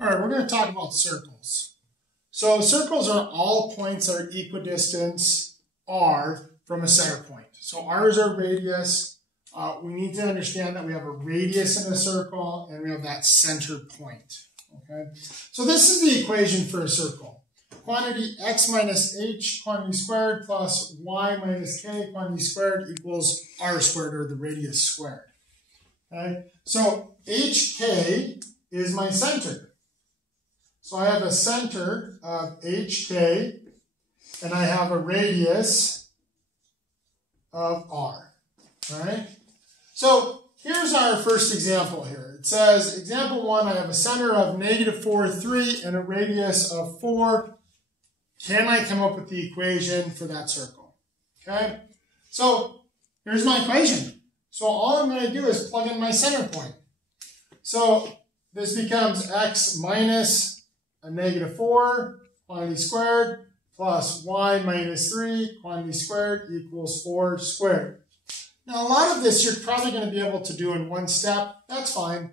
All right, we're going to talk about circles. So circles are all points that are equidistant r from a center point. So r is our radius. We need to understand that we have a radius in a circle and we have that center point. Okay, so this is the equation for a circle. Quantity x minus h quantity squared plus y minus k quantity squared equals r squared, or the radius squared. Okay, so hk is my center. So I have a center of hk and I have a radius of r. All right, so here's our first example here. It says, example 1, I have a center of -4, 3 and a radius of 4. Can I come up with the equation for that circle? Okay, so here's my equation. So all I'm going to do is plug in my center point. So this becomes x minus a -4 quantity squared plus y minus 3 quantity squared equals 4 squared. Now, a lot of this you're probably going to be able to do in one step. That's fine.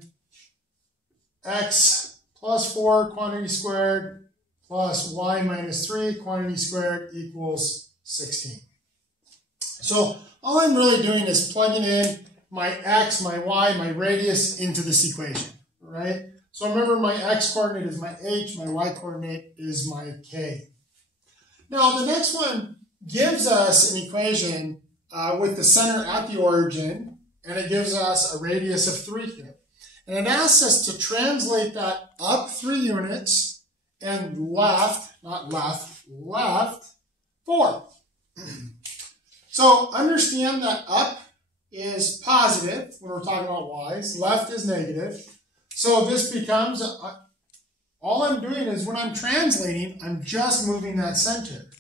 X plus 4 quantity squared plus y minus 3 quantity squared equals 16. So all I'm really doing is plugging in my x, my y, my radius into this equation, right? So remember, my x coordinate is my h, my y coordinate is my k. Now, the next one gives us an equation with the center at the origin, and it gives us a radius of 3 here. And it asks us to translate that up 3 units and left, not left, left 4. So understand that up is positive when we're talking about y's, left is negative. So this becomes, all I'm doing is when I'm translating, I'm just moving that center.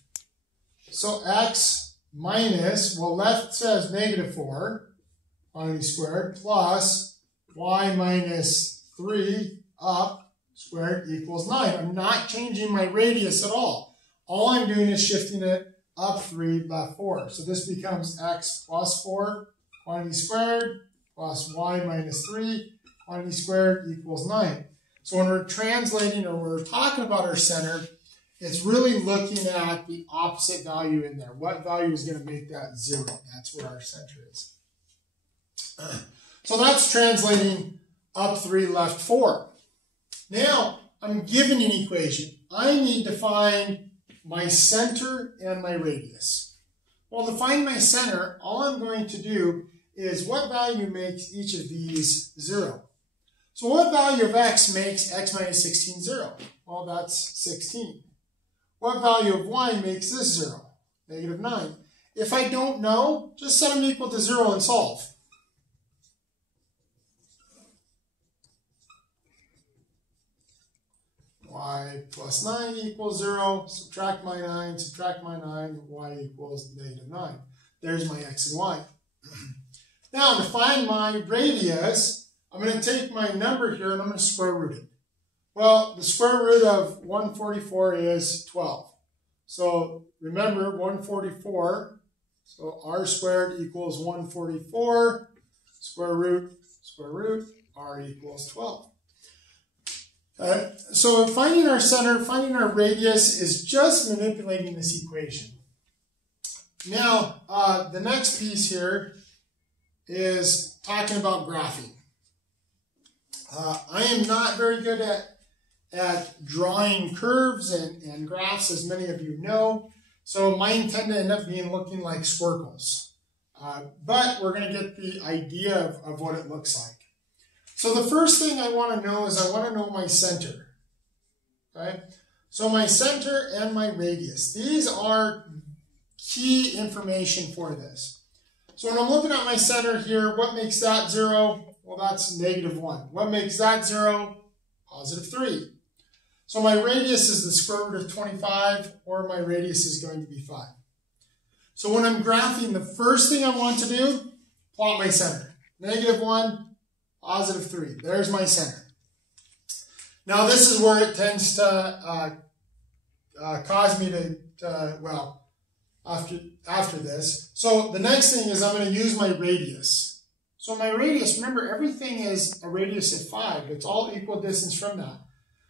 So x minus, well, left says -4 quantity squared plus y minus 3 up squared equals 9. I'm not changing my radius at all. All I'm doing is shifting it up 3, left 4. So this becomes x plus 4 quantity squared plus y minus 3 quantity squared equals 9. So when we're translating or we're talking about our center, it's really looking at the opposite value in there. What value is going to make that 0? That's where our center is. So that's translating up 3, left 4. Now, I'm given an equation. I need to find my center and my radius. Well, to find my center, all I'm going to do is what value makes each of these 0? So what value of x makes x minus 16 0? Well, that's 16. What value of y makes this 0? -9. If I don't know, just set them equal to 0 and solve. Y plus 9 equals 0. Subtract my 9, subtract my 9. Y equals -9. There's my x and y. Now, to find my radius, I'm going to take my number here and I'm going to square root it. Well, the square root of 144 is 12. So remember, 144, so r squared equals 144, square root, r equals 12. So finding our center, finding our radius is just manipulating this equation. Now, the next piece here is talking about graphing. I am not very good at drawing curves and graphs, as many of you know. So mine tend to end up looking like squircles. But we're going to get the idea of what it looks like. So the first thing I want to know is I want to know my center. Okay? So my center and my radius. These are key information for this. So when I'm looking at my center here, what makes that 0? Well, that's -1. What makes that 0? +3. So my radius is the square root of 25, or my radius is going to be 5. So when I'm graphing, the first thing I want to do, plot my center. -1, +3. There's my center. Now this is where it tends to cause me to well, after this. So the next thing is I'm going to use my radius. So my radius, remember, everything is a radius of 5. It's all equal distance from that.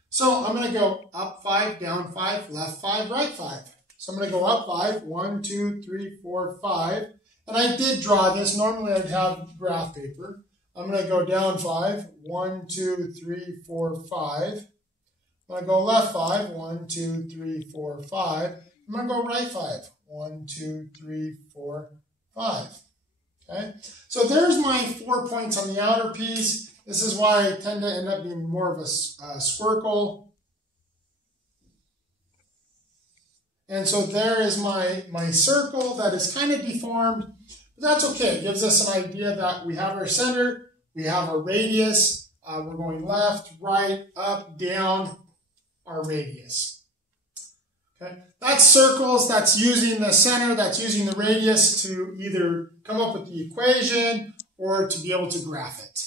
So I'm going to go up 5, down 5, left 5, right 5. So I'm going to go up 5, 1, 2, 3, 4, 5. And I did draw this. Normally I'd have graph paper. I'm going to go down 5, 1, 2, 3, 4, 5. I'm going to go left 5, 1, 2, 3, 4, 5. I'm going to go right 5, 1, 2, 3, 4, 5. Okay, so there's my 4 points on the outer piece. This is why I tend to end up being more of a squircle. And so there is my circle that is kind of deformed, but that's okay. It gives us an idea that we have our center, we have our radius, we're going left, right, up, down, our radius. Okay, that's circles, that's using the center, that's using the radius to either come up with the equation or to be able to graph it.